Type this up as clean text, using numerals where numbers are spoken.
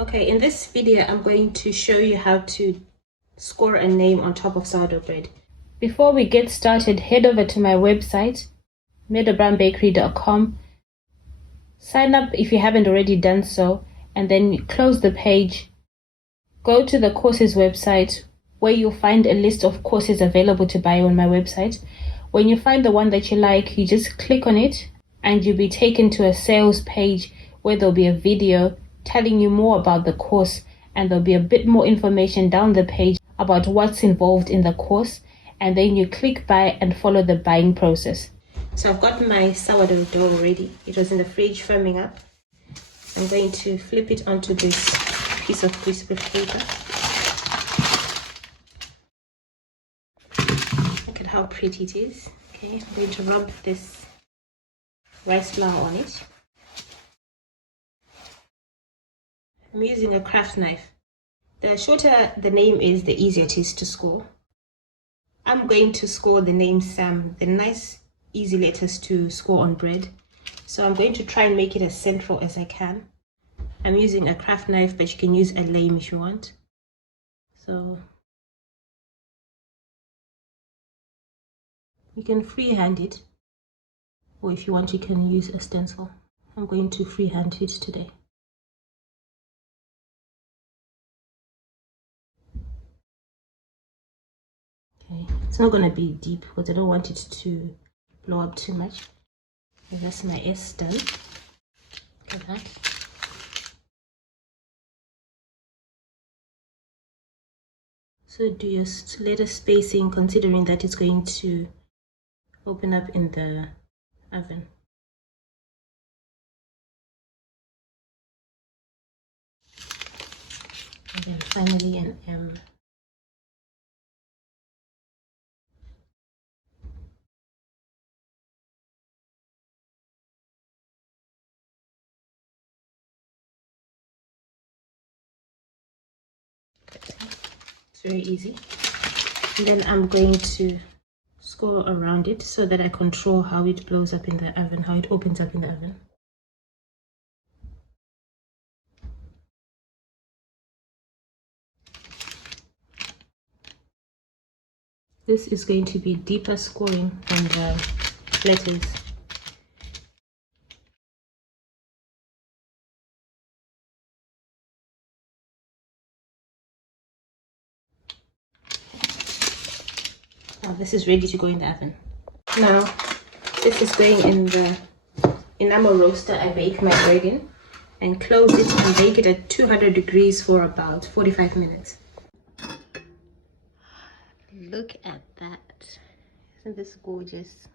Okay, in this video, I'm going to show you how to score a name on top of sourdough bread. Before we get started, head over to my website, meadowbakery.com. Sign up if you haven't already done so, and then close the page. Go to the courses website where you'll find a list of courses available to buy on my website. When you find the one that you like, you just click on it and you'll be taken to a sales page where there'll be a video telling you more about the course, and there'll be a bit more information down the page about what's involved in the course, and then you click buy and follow the buying process. So I've got my sourdough dough already. It was in the fridge firming up. I'm going to flip it onto this piece of crisp paper. Look at how pretty it is. Okay, I'm going to rub this rice flour on it. I'm using a craft knife. The shorter the name is, the easier it is to score. I'm going to score the name Sam, the nice, easy letters to score on bread. So I'm going to try and make it as central as I can. I'm using a craft knife, but you can use a lame if you want. So you can freehand it, or if you want, you can use a stencil. I'm going to freehand it today. Okay, it's not going to be deep because I don't want it to blow up too much. Okay, that's my S done. Look at that. So do your letter spacing, considering that it's going to open up in the oven. And then finally an M. It's very easy. And then I'm going to score around it so that I control how it blows up in the oven, how it opens up in the oven. This is going to be deeper scoring than the letters. Now this is ready to go in the oven. Now this is going in the enamel roaster I bake my bread in, and close it and bake it at 200 degrees for about 45 minutes. Look at that. Isn't this gorgeous?